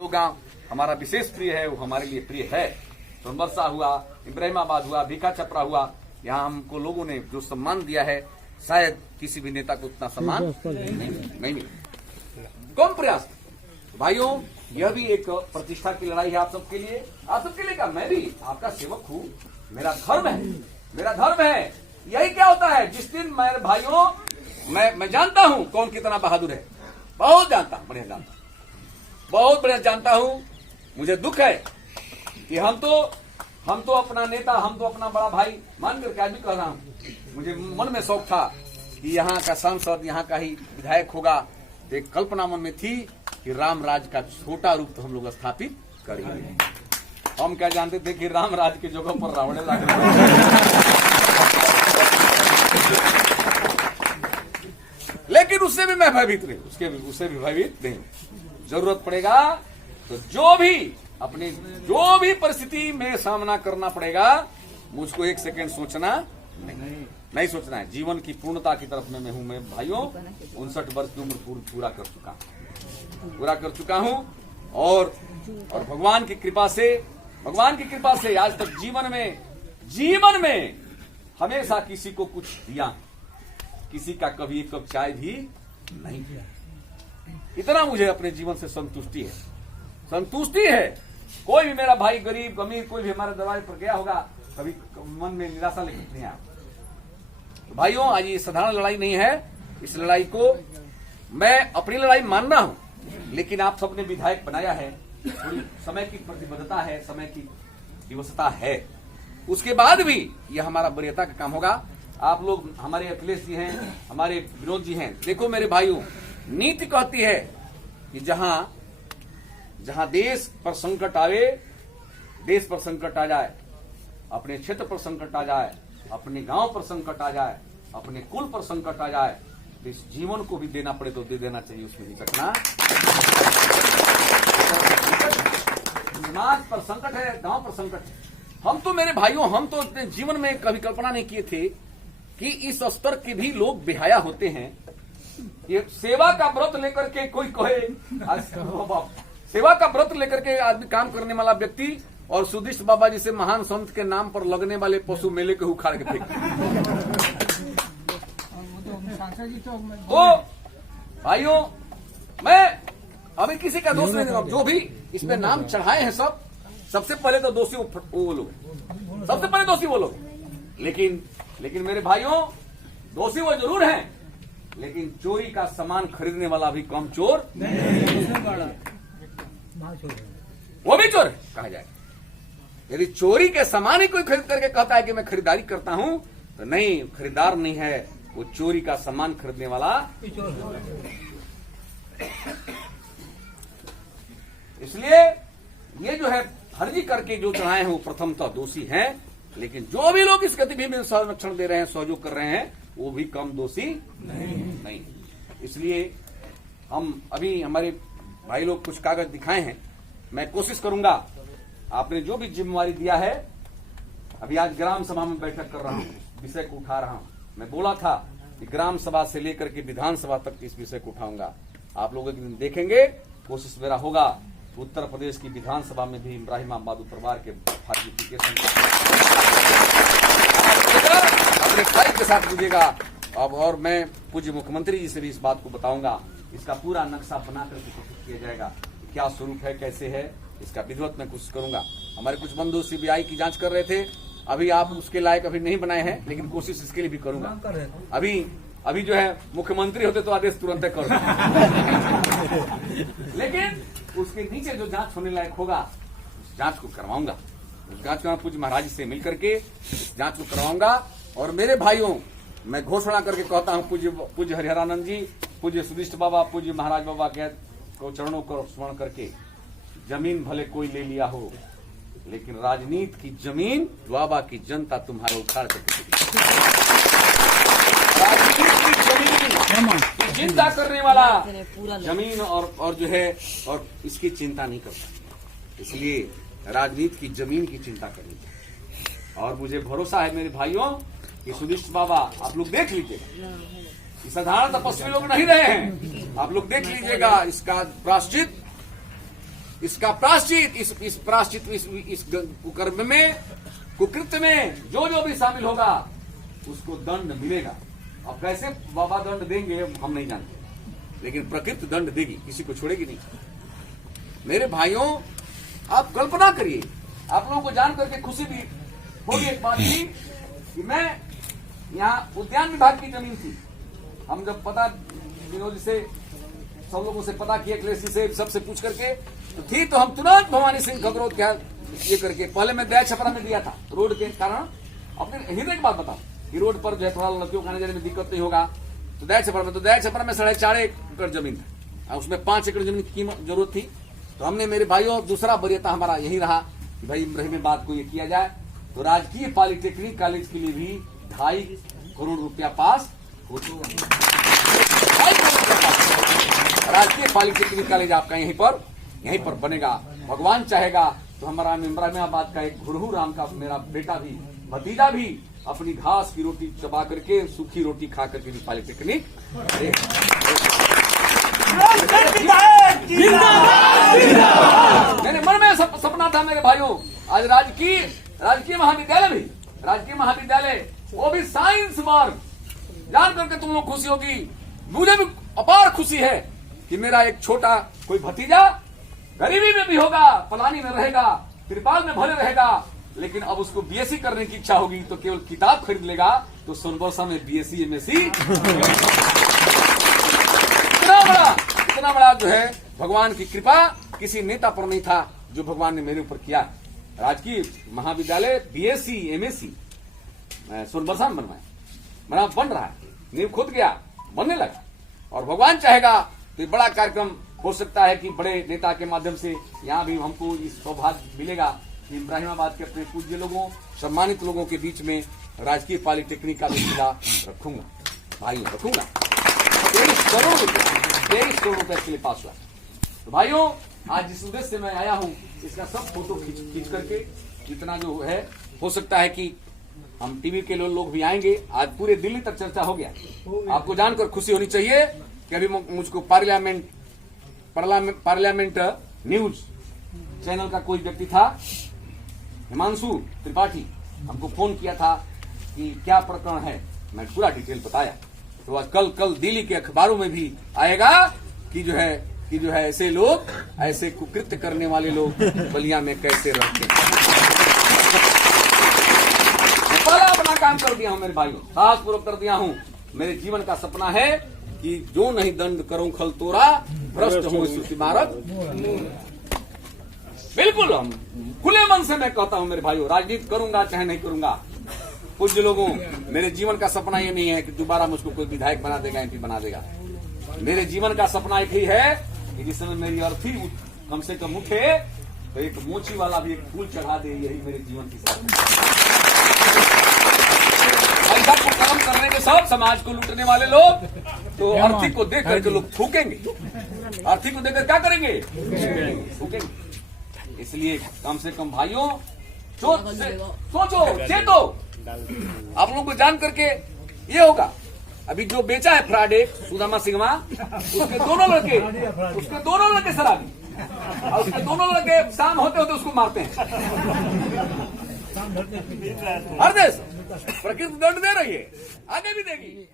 जो गांव हमारा विशेष प्रिय है वो हमारे लिए प्रिय है। सोनबरसा हुआ, इब्राहिमाबाद हुआ, भीखा छपरा हुआ, यहाँ हमको लोगों ने जो सम्मान दिया है शायद किसी भी नेता को उतना सम्मान नहीं मिला। कौन प्रयास भाइयों, यह भी एक प्रतिष्ठा की लड़ाई है आप सबके लिए। आप सबके लिए क्या, मैं भी आपका सेवक हूँ, मेरा धर्म है, मेरा धर्म है। यही क्या होता है जिस दिन मेरे भाइयों मैं जानता हूँ कौन कितना बहादुर है, बहुत जानता हूँ, बढ़िया जानता हूँ, बहुत बढ़िया जानता हूँ। मुझे दुख है कि हम तो अपना नेता, हम तो अपना बड़ा भाई मान करके आज भी कह रहा हूँ, मुझे मन में शौक था कि यहाँ का सांसद, यहाँ का ही विधायक होगा। तो एक कल्पना मन में थी कि राम राज का छोटा रूप तो हम लोग स्थापित करेंगे। हम क्या जानते थे कि राम राज के जगह पर रावण लेकिन उससे भी मैं भयभीत नहीं, उससे भी भयभीत नहीं। जरूरत पड़ेगा तो जो भी परिस्थिति में सामना करना पड़ेगा, मुझको एक सेकंड सोचना नहीं सोचना है। जीवन की पूर्णता की तरफ में मैं हूं। मैं भाइयों 59 वर्ष की उम्र पूरा कर चुका हूं और भगवान की कृपा से आज तक जीवन में हमेशा किसी को कुछ दिया, किसी का कभी एक कप चाय भी नहीं दिया। इतना मुझे अपने जीवन से संतुष्टि है। कोई भी मेरा भाई गरीब अमीर कोई भी हमारे दरवाजे पर गया होगा, कभी मन में निराशा लेकर नहीं आया। तो भाइयों, आज ये साधारण लड़ाई नहीं है। इस लड़ाई को मैं अपनी लड़ाई मान रहा हूं, लेकिन आप सबने विधायक बनाया है, थोड़ी समय की प्रतिबद्धता है, समय की दिवसता है। उसके बाद भी यह हमारा वरीयता का काम होगा। आप लोग, हमारे अखिलेश जी हैं, हमारे विनोद जी हैं। देखो मेरे भाइयों, नीति कहती है कि जहां देश पर संकट आ जाए, अपने क्षेत्र पर संकट आ जाए, अपने गांव पर संकट आ जाए, अपने कुल पर संकट आ जाए, तो इस जीवन को भी देना पड़े तो दे देना चाहिए, उसमें हिचकना। समाज पर संकट है, गांव पर संकट है। हम तो मेरे भाइयों, हम तो अपने जीवन में कभी कल्पना नहीं किए थे कि इस स्तर के भी लोग बेहया होते हैं। ये सेवा का व्रत लेकर के कोई कहे, सेवा का व्रत लेकर के आदमी काम करने वाला व्यक्ति और सुदिष्ट बाबा जी से महान संत के नाम पर लगने वाले पशु मेले के उखाड़ के फेंक। तो भाइयों, मैं अभी किसी का दोष नहीं दे रहा हूं। जो भी इसमें नाम चढ़ाए हैं सबसे पहले तो दोषी वो लोग, सबसे पहले दोषी वो लोग। लेकिन मेरे भाइयों, दोषी वो जरूर हैं, लेकिन चोरी का सामान खरीदने वाला भी कम चोर नहीं, वो भी चोर कहा जाए। यदि चोरी के सामान ही कोई खरीद करके कहता है कि मैं खरीदारी करता हूं, तो नहीं, खरीदार नहीं है, वो चोरी का सामान खरीदने वाला। इसलिए ये जो है फर्जी करके जो चढ़ाए हैं वो प्रथमतः दोषी हैं, लेकिन जो भी लोग इस गतिविधि में संरक्षण दे रहे हैं, सहयोग कर रहे हैं, वो भी कम दोषी नहीं। इसलिए हम अभी हमारे भाई लोग कुछ कागज दिखाए हैं, मैं कोशिश करूंगा। आपने जो भी जिम्मेवारी दिया है, अभी आज ग्राम सभा में बैठक कर रहा हूं, विषय को उठा रहा हूं। मैं बोला था कि ग्राम सभा से लेकर के विधानसभा तक इस विषय को उठाऊंगा। आप लोग एक दिन देखेंगे, कोशिश मेरा होगा उत्तर प्रदेश की विधानसभा में भी इब्राहिमाबाद परिवार के अपने भाई के साथ जुड़ेगा। अब और मैं पूज्य मुख्यमंत्री जी से भी इस बात को बताऊंगा। इसका पूरा नक्शा बना करके कोशिश किया जाएगा, क्या स्वरूप है, कैसे है, इसका विधिवत मैं कोशिश करूंगा। हमारे कुछ बंधु सीबीआई की जांच कर रहे थे, अभी आप उसके लायक अभी नहीं बनाए हैं, लेकिन कोशिश इसके लिए भी करूंगा। अभी जो है मुख्यमंत्री होते तो आदेश तुरंत करूंगा, लेकिन उसके नीचे जो जांच होने लायक होगा उस जांच को करवाऊंगा। उस जांच को पूज्य महाराज से मिल करके जांच को करवाऊंगा। और मेरे भाइयों, मैं घोषणा करके कहता हूं, पूज्य हरिहरानंद जी, पूज्य सुदिष्ट बाबा, पूज्य महाराज बाबा के चरणों को स्मरण करके, जमीन भले कोई ले लिया हो, लेकिन राजनीति की जमीन बाबा की जनता तुम्हारे उखाड़ करके राजनीति की जमीन की चिंता करने वाला जमीन और जो है और इसकी चिंता नहीं करता। इसलिए राजनीति की जमीन की चिंता करनी चाहिए। और मुझे भरोसा है मेरे भाइयों कि सुदिष्ट बाबा, आप लोग देख लीजिए, साधारण तपस्वी लोग नहीं रहे हैं, आप लोग देख लीजिएगा। इसका प्रायश्चित इसका प्राश्चित, इस प्राश्चित, इस कुकर्म में, कुकृत्य में जो भी शामिल होगा उसको दंड मिलेगा। अब कैसे बाबा दंड देंगे हम नहीं जानते, लेकिन प्रकृति दंड देगी, किसी को छोड़ेगी नहीं। मेरे भाइयों, आप कल्पना करिए, आप लोगों को जान करके खुशी भी होगी एक बात थी कि मैं यहाँ उद्यान विभाग की जमीन थी, हम जब पता विनोद से सब लोगों से पता किया, कृषि से सबसे पूछ करके तो थी, तो हम तुरंत भवानी सिंह खगरोध क्या ये करके, पहले मैं दया छपरा में दिया था रोड के कारण। अपने हृदय की बात बताओ कि रोड पर जो है थोड़ा लड़कियों का आने जाने में दिक्कत नहीं होगा, तो दया छपरा में 4.5 एकड़ जमीन था, उसमें 5 एकड़ जमीन की जरूरत थी। तो हमने, मेरे भाइयों, दूसरा वरीयता हमारा यही रहा कि भाई इमरही में बात को ये किया जाए, तो राजकीय पॉलिटेक्निक कॉलेज के लिए भी 2.5 करोड़ रुपया पास हो चुका। राजकीय पॉलिटेक्निक कॉलेज आपका यहीं पर बनेगा। भगवान चाहेगा तो हमारा इमराबाद का एक घुड़हू राम का मेरा बेटा भी, भतीजा भी अपनी घास की रोटी चबा करके, सूखी रोटी खा करके भी पॉलिटेक्निक। मेरे मन में सपना था मेरे भाइयों, आज राजकीय महाविद्यालय वो भी साइंस वर्ग, जान करके तुम लोग खुशी होगी, मुझे भी अपार खुशी है कि मेरा एक छोटा कोई भतीजा गरीबी में भी होगा, पलानी में रहेगा, त्रिपाल में भले रहेगा, लेकिन अब उसको बीएससी करने की इच्छा होगी तो केवल किताब खरीद लेगा, तो सोनबरसा में बीएससी एमएससी। इतना बड़ा जो है भगवान की कृपा किसी नेता पर नहीं था जो भगवान ने मेरे ऊपर किया। राजकीय महाविद्यालय बीएससी एमएससी सोनबरसा में बन रहा है, नींव खुद गया, बनने लगा, और भगवान चाहेगा तो बड़ा कार्यक्रम हो सकता है कि बड़े नेता के माध्यम से यहाँ भी हमको इस सौभाग्य मिलेगा कि इब्राहिमाबाद के अपने पूज्य लोगों, सम्मानित लोगों के बीच में राजकीय पॉलिटेक्निक का भी जिला रखूंगा। भाइयों, रखूंगा। 23 करोड़ रुपए के लिए पास हुआ। तो भाइयों, आज जिस उद्देश्य से मैं आया हूँ, इसका सब फोटो खींच करके, इतना जो है, हो सकता है कि हम टीवी के लोग भी आएंगे। आज पूरे दिल्ली तक चर्चा हो गया। आपको जानकर खुशी होनी चाहिए कि अभी मुझको पार्लियामेंट न्यूज चैनल का कोई व्यक्ति था, हिमांशु त्रिपाठी, हमको फोन किया था कि क्या प्रकरण है, मैं पूरा डिटेल बताया। तो आज कल दिल्ली के अखबारों में भी आएगा कि जो है ऐसे लोग, ऐसे कुकृत्य करने वाले लोग बलिया में कैसे रहते हैं। पहला अपना काम कर दिया हूं मेरे भाइयों, साहसपूर्वक कर दिया हूं। मेरे जीवन का सपना है कि जो नहीं दंड करूं खल तोरा, भ्रष्ट हो स्तुति मारक। बिल्कुल हम खुले मन से मैं कहता हूं मेरे भाइयों, राजनीति करूंगा चाहे नहीं करूंगा। पूज्य लोगों, मेरे जीवन का सपना ये नहीं है कि दोबारा मुझको कोई विधायक बना देगा, एमपी बना देगा। मेरे जीवन का सपना एक ही है कि जिस समय मेरी अर्थी कम से कम उठे तो एक मोची वाला भी एक फूल चढ़ा दे, यही मेरे जीवन की सपना। पैसा को काम करने के सब समाज को लूटने वाले लोग तो अर्थी को देख करके लोग थूकेंगे, अर्थी को देखकर क्या करेंगे, थूकेंगे। इसलिए कम से कम भाइयों सोचो, चेतो। आप लोगों को जान करके ये होगा, अभी जो बेचा है फ्रॉड एक सुदामा सिंघमा, उसके दोनों लड़के शराबी, और उसके दोनों लड़के शाम होते होते उसको मारते हैं। हर देश प्रकृति दंड दे रही है, आगे भी देगी।